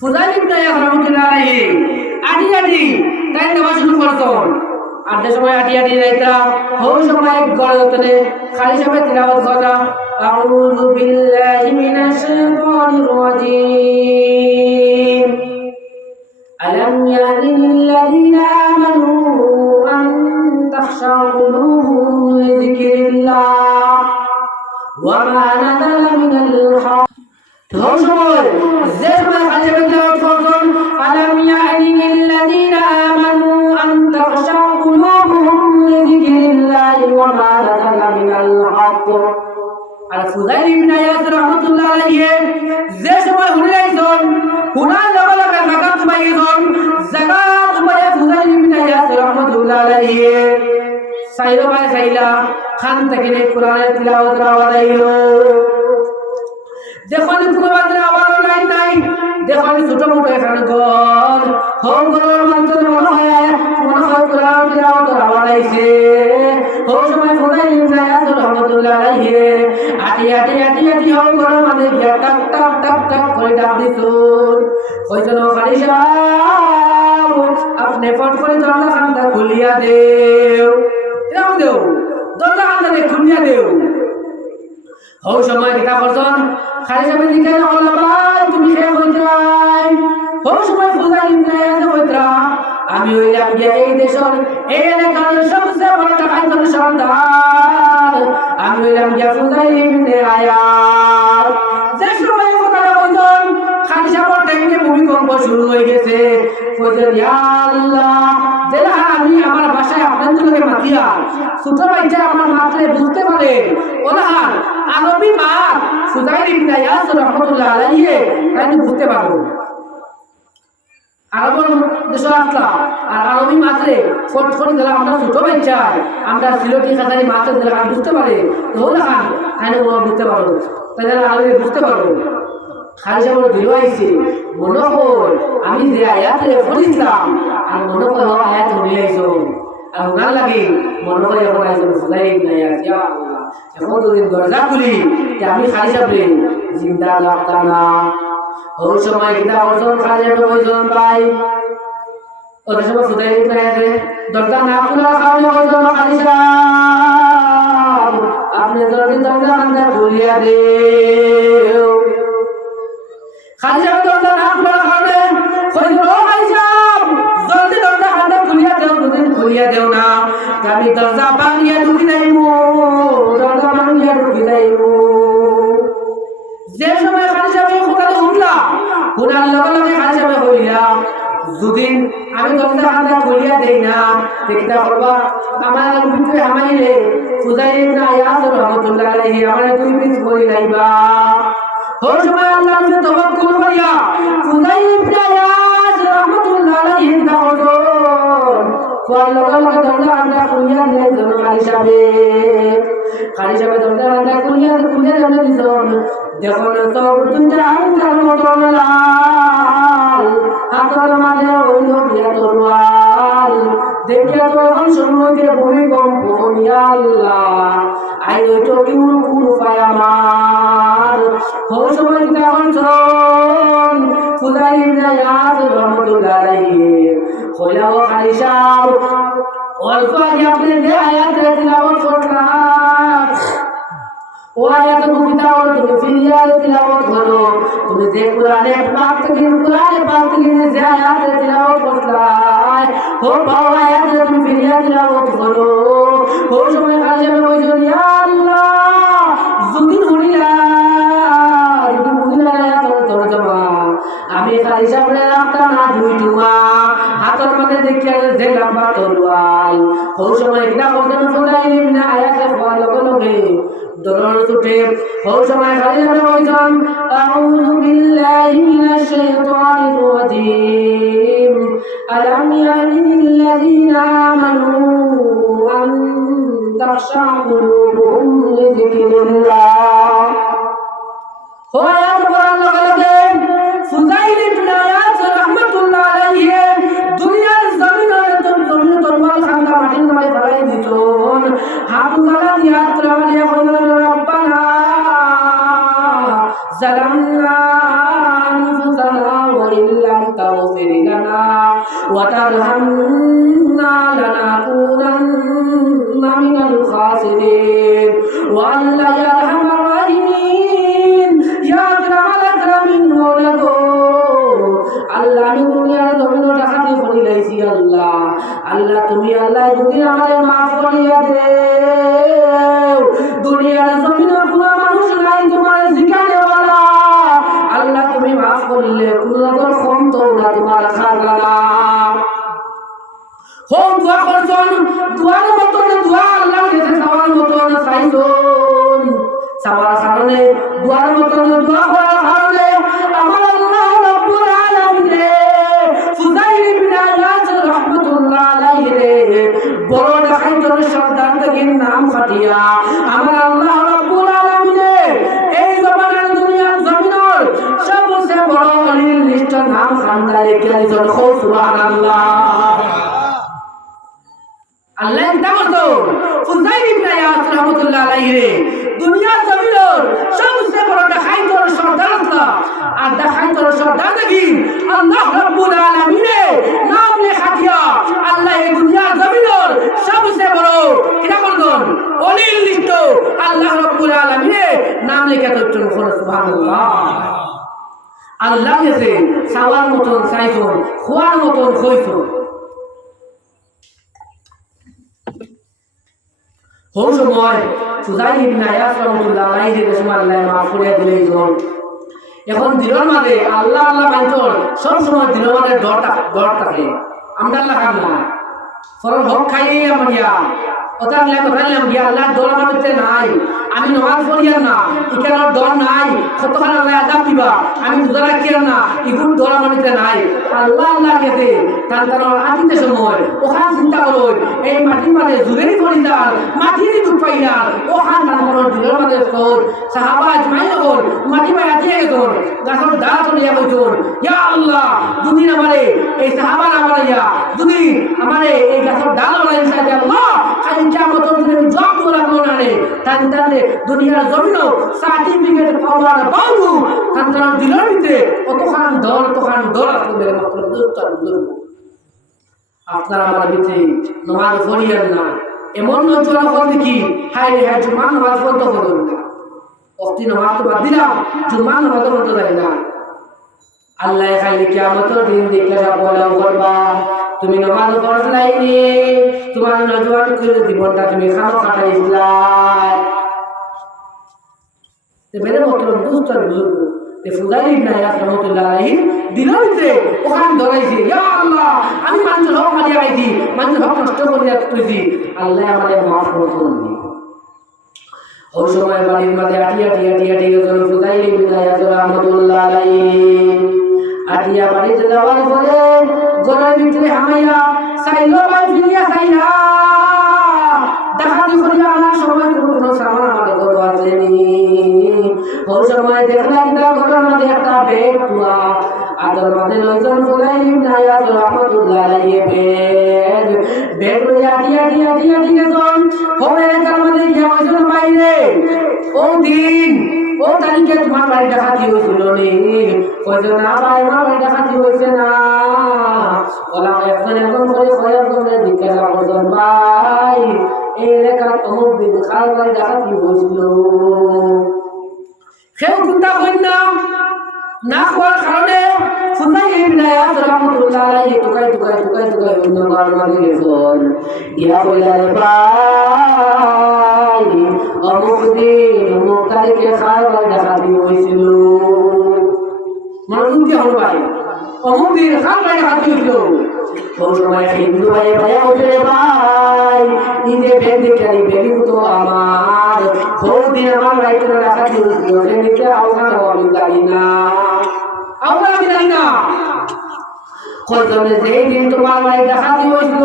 ফুজাইল ইবনে ইয়াস রাহমাতুল্লাহ আলাইহি আটি আটি তাই দেওয়া শুরু করতো। আটটার সময় আটি আটি যাইতা ওই সময় গড়তনে খালি সময় তিলাওয়াত করা আউযু বিল্লাহি মিনাশ শাইতানির রাজীম আলাম ইয়ানি লিল্লাযিনা আমানু আন তাখশা কুলুবুহুম লিযিকরিল্লাহ ওয়া মা নাযালা মিনাল হক। ওই সময় যে সময় খালি সময় তিলাওয়াত করতেন আলাম ইয়ানি লিল্লাযিনা আমানু আন তাখশা কুলুবুহুম লিযিকরিল্লাহ ওয়া মা নাযালা মিনাল হক। আর ফুজাইল ইবনে ইয়াস রাহমাতুল্লাহ আলাইহি যে সময় হুনাইছেন হুনার লগে লগে যাকাত উমাইছেন যাকাত উমাইয়া ফুজাইল ইবনে ইয়াস রাহমাতুল্লাহ আলাইহি সাইরা বাই সাইলা খান থেকে কোরআনের তিলাওয়াতের আওয়াজ আইলো। যখন কোরআনের আওয়াজ নাই যখন ছোট মোটো এখানে ঘর হোম ঘরের মধ্যে মনে হয় কোরআনের তিলাওয়াতের আওয়াজ আইছে। ওই সময় ফুজাইল ইবনে ইয়াস রাহমাতুল্লাহ আলাইহি আটি আটি আটি আটি হোম ঘরের মধ্যে গিয়া টাক টাক টাক টাক করে ডাক দিছুন। কইছেন খালি সাহেব আপনি ফট করে দরজা খানটা খুলিয়া দেও দেও দরজা খানটা খুলিয়া দেও। ওই সময় কিতা করছেন খালি সাহেব জিজ্ঞাসা করলাম ভাই তুমি কে কইতাই? ওই সময় ফুজাইল ইবনে ইয়াস কইতা আমি হইলাম গিয়া এই দেশের এই এলাকার সবচেয়ে বড় ডাকাইতের সর্দার। আমি হইলাম গিয়া ফুজাইল ইবনে ইয়াস। যে সময় কথাটা কইছেন খালি সাহেবের ট্যাঙ্কে ভূমিকম্প শুরু হয়ে গেছে। কইছেন ইয়া আল্লাহ যেটা আমি আমার বাসায় আপনাদের মাতিয়া ছোট বাচ্চা আমার মাত্রে বুঝতে পারে ওলাহান আরবি মাত ফুজাইল ইবনে ইয়াস রাহমাতুল্লাহ আলাইহি তাই বুঝতে পারবো। আরবের দেশে আসলাম আর আরবি মাত্রে ফট ফট দিলাম আমরা ছোট বাচ্চা আমরা সিলেটি খাতারি মাত্রে দিলাম বুঝতে পারে তো ওলাহান তাই বুঝতে পারবো তাই আরবি বুঝতে পারবো। খালি সাহেব দিল আইছে মনে হয় আমি যে আয়াতে পড়িছিলাম আর মনে হয় আয়াত মিলাইছ আর ওনার লাগে মনে হয় এখন আইছেন ফুজাইল ইবনে ইয়াস। ইয়া আল্লাহ এখন তো দরজা খুলি যে আমি খালি সাহেব জিন্দা লাগতা না। ওই সময় কিতা অর্জন খালি সাহেব কইছেন ভাই ওই সময় ফুজাইল ইবনে ইয়াস দরজা না খোলা কারণে কইছেন খালি সাহেব আপনি দরজা আন্দা খুলিয়া দেও। খালি সাহেব দরজা না খোলা কারণে কইছেন ও খালি সাহেব জলদি দরজা আন্দা খুলিয়া দেও যদি খুলিয়া দেও না আমি দরজা ভাঙিয়া ঢুকি যাইব দরজা ভাঙিয়া ঢুকি যাইব। যে সময় খালি সাহেব কোথায় উঠলা উনার লগে লগে খালি সাহেব কইলা যদি আমি দরজা আন্দা খুলিয়া দেই না কিতা করবা আমার ভিতরে আমাইলে ফুজাইল ইবনে ইয়াস রাহমাতুল্লাহ আলাইহি আমার দুই পিস বই লাইবা। ওই সময় আল্লাহর কাছে তাওয়াক্কুল করিয়া ফুজাইল ইবনে ইয়াস রাহমাতুল্লাহ আলাইহি দাওয়াত কোয়াল লগা লগা দরজা আন্দা খুলিয়া দেয় জন খালি সাহেব দরজা আন্দা খুলিয়া দেয় দিছন। দেখুন সব দুইটা আঙ্গার মতন লাল হাতের মাঝে হইল বিয়া তরোয়াল দেখিয়া তো এখন সম্মুখে ভূমিকম্প ইয়া আল্লাহ আই ওইটো কিউর কোন উপায় আমার। ওই সময় কিতা করছেন ফুজাইল ইবনে ইয়াস রাহমাতুল্লাহ আলাইহি কইলা ও খালি সাহেব অল্প আগে আপনি যে আয়াত তিলাওয়াত করলেন ও আয়াত কবিতা ও তুমি ফিরিয়া তিলাওয়াত করো তুমি যে কোরআনে পাক থেকে যে আয়াত তিলাওয়াত করলেন ও বাবা আয়াত তুমি ফিরিয়া তিলাওয়াত করো। ও সময় খালি সাহেব কইছেন ইয়া আল্লাহ যদি শুনিলা যদি বুঝিলা আয়াতের তরজমা আমি খালি সাহেব রাখতা না দুই টুমা হাতের মধ্যে দেখিয়া যে লম্বা তরোয়াল। ওই সময় কিনা করছেন ফুজাইল ইবনে ইয়াস কোয়াল লগে লগে দরর ছুটে। ওই সময় খালি সাহেব কইছেন আউযু বিল্লাহি মিনাশ শাইতানির রাজীম আলাম ইয়ানি লিল্লাযিনা আমানু আন তাখশা কুলুবুহুম লিযিকরিল্লাহ। ফুজাইল ইবনে ইয়াস রাহমাতুল্লাহ আলাইহি দুনিয়ার জমিনের জমিন তরবাল খান্দা মাটির মাঝে ফেলাই দিছন হাত গলা দিয়া ত্রাণে কইলেন রব্বানা জালামনা আনফুসানা ওয়া ইন تغفر لنا وترحمنا لنكونن من الخاسرين وألا يا أرحم الراحمين يا أكرم الأكرمين مولانا আল্লাহ আমি দুনিয়ার জমিনে ডাকাতি করি লাইছি আল্লাহ আল্লাহ তুমি আল্লাহ যদি আমারে মাফ করিয়া দেও দুনিয়ার জমিনে কোনো মানুষ নাই তোমার জিকারেওয়ালা আল্লাহ তুমি মাফ করলে কোনো রকম তো না তোমার খাজানা হোম দোয়া করছন দোয়ার মতো দোয়া আল্লাহর কাছে চাওয়ার মতো চাইছন চাওয়ার কারণে দোয়ার মতো দোয়া করার কারণে আমার আল্লাহ রব্বুল আলামিন ফুদাইল ইবনে ইয়াস রাহমাতুল্লাহ আলাইহি বড় ডাকাইতের সর্দার থেকে নাম কাটিয়া আমার আল্লাহ রব্বুল আলামিন এই জমানার দুনিয়ার জমিনের সবচেয়ে বড় অলির লিস্টের নাম খানদারে কেলিজন সুবহানাল্লাহ আল্লাহ এটা করতো ফুদাইল ইবনে ইয়াস রাহমাতুল্লাহ আলাইহি দুনিয়ার জমিনের সবচেয়ে বড় ডাকাইতের সর্দার আল্লাহ আর ডাকাইতের সর্দার দেখি আল্লাহ রাব্বুল আলামিন নাম লেখাতিয়া আল্লাহ এই দুনিয়ার জমিনের সবচেয়ে বড় কিরা করতেন অলির লিস্ট আল্লাহ রাব্বুল আলামিন নাম লেখা তো সুবহানাল্লাহ আল্লাহ কাছে চাওয়ার মতন চাইছুন খোয়ার মতন খইছুন হোম সময় ফুদাইল ইবনে ইয়াস রাহমাতুল্লাহ আলাইহি সময় আল্লাহ মাফ করে দিলেন এখন দিলের মাঝে আল্লাহ আল্লাহ মানতর সব সময় দিলের মাঝে ডর থাকে আমরা আল্লাহ খাম না ফরল হক খাইয়ে আমরা কথা নিয়ে কথা নিলাম গিয়া আল্লাহ ডর আমাদের নাই আমি নামাজ পড়িয়ার না ইকানোর ডর নাই কতক্ষণ আল্লাহ আজাব দিবা আমি রোজা রাখিয়ার না ইগুন ডর আমাদের নাই আল্লাহ আল্লাহ গেছে তার আদিতে সময় ওখান চিন্তা করো এই মাটির মাঝে জুড়েই পড়ি যান মাটিরই দুঃখ পাই না ওখান তার দিলের মাঝে সর সাহাবা আজমাইন হল মাটি পাই আটিয়ে গেছন গাছর ডাল চলিয়া গেছন ইয়া আল্লাহ যদি আমারে এই সাহাবা না বানাইয়া যদি আমারে এই গাছর ডাল বানাইছা যে আল্লাহ খালি কিয়ামতের দিনে আমি জব করা না রে তান্তারে দুনিয়ার জমিনও সার্টিফিকেট পাওয়ার বাবু তান্তার দিলের ভিতরে কতখান দল আসলে মাত্র দুত্তর বুঝবো আপনারা আমার ভিতরে নামাজ পড়িয়েন না এমন নজর করবে কি হাই রে হাই জুমান নামাজ পড়তে পারবেন না অতি নামাজ তো বাদ দিলাম জুমান নামাজ পড়তে পারি না আল্লাহ খালি কিয়ামতের দিন দেখে বলা করবা তুমি নামাজ পড়ছ নাইনি তোমার নজওয়ান করে জীবনটা তুমি খানো কাটাইছিলা তে মেরে মত দুস্তর বুঝবো তে ফুদাইল ইবনে ইয়াস রাহমাতুল্লাহ আলাইহি দিলের ভিতরে ওখান ধরাইছে ইয়া আল্লাহ আমি মানুষের হক মারিয়া গাইছি মানুষের হক নষ্ট করিয়া তুইছি আল্লাহ আমাদের মাফ করুন ওই সময় বাড়ির মাঝে আটিয়া গেছিল ফুদাইল ইবনে ইয়াস রাহমাতুল্লাহ আলাইহি আটিয়া বাড়িতে যাওয়ার পরে ঘরের ভিতরে হামাইয়া চাইলো ভাই ফিরিয়া চাইলা ডাকাতি করিয়া আনার সময় কোনো সামান আমার ঘর আসেনি ওই সময় দেখলাম ঘরের মাঝে একটা বেগ পুয়া আদর মাঝে লইজন ফুদাইল ইবনে ইয়াস রাহমাতুল্লাহ আলাইহি বেগ লইয়া আটিয়া গেছন হবে তার মাঝে গিয়া হইজন বাইরে ও দিন ও তারিখে তোমার বাড়ি ডাকাতি হয়েছিল নি কইছে না ভাই আমার বাড়ি ডাকাতি হয়েছে না ওলা এখন করে কয়েকজন জিজ্ঞাসা করছেন ভাই এই এলাকার অমুক দিন কার বাড়ি ডাকাতি হয়েছিল কেউ চিন্তা করেন না হওয়ার কারণে ফুদাইল ইবনে ইয়াস রাহমাতুল্লাহ আলাইহি টুকাই অন্য ঘর মাঝে গেছেন ইয়া বলে ভাই অমুক দিন অমুক তারিখে কার বাড়ি ডাকাতি হয়েছিল মানুষ কি হল ভাই অমুক দিন কার বাড়ি ডাকাতি হয়েছিল ওই সময় হিন্দু ভাই উঠে ভাই এই যে বেদি তো আমার দিন আমার বাড়িতে ডাকাতি হয়েছিল সেদিকে আমি জানি না কত যেই দিন তোমার বাড়ি ডাকাতি হয়েছিল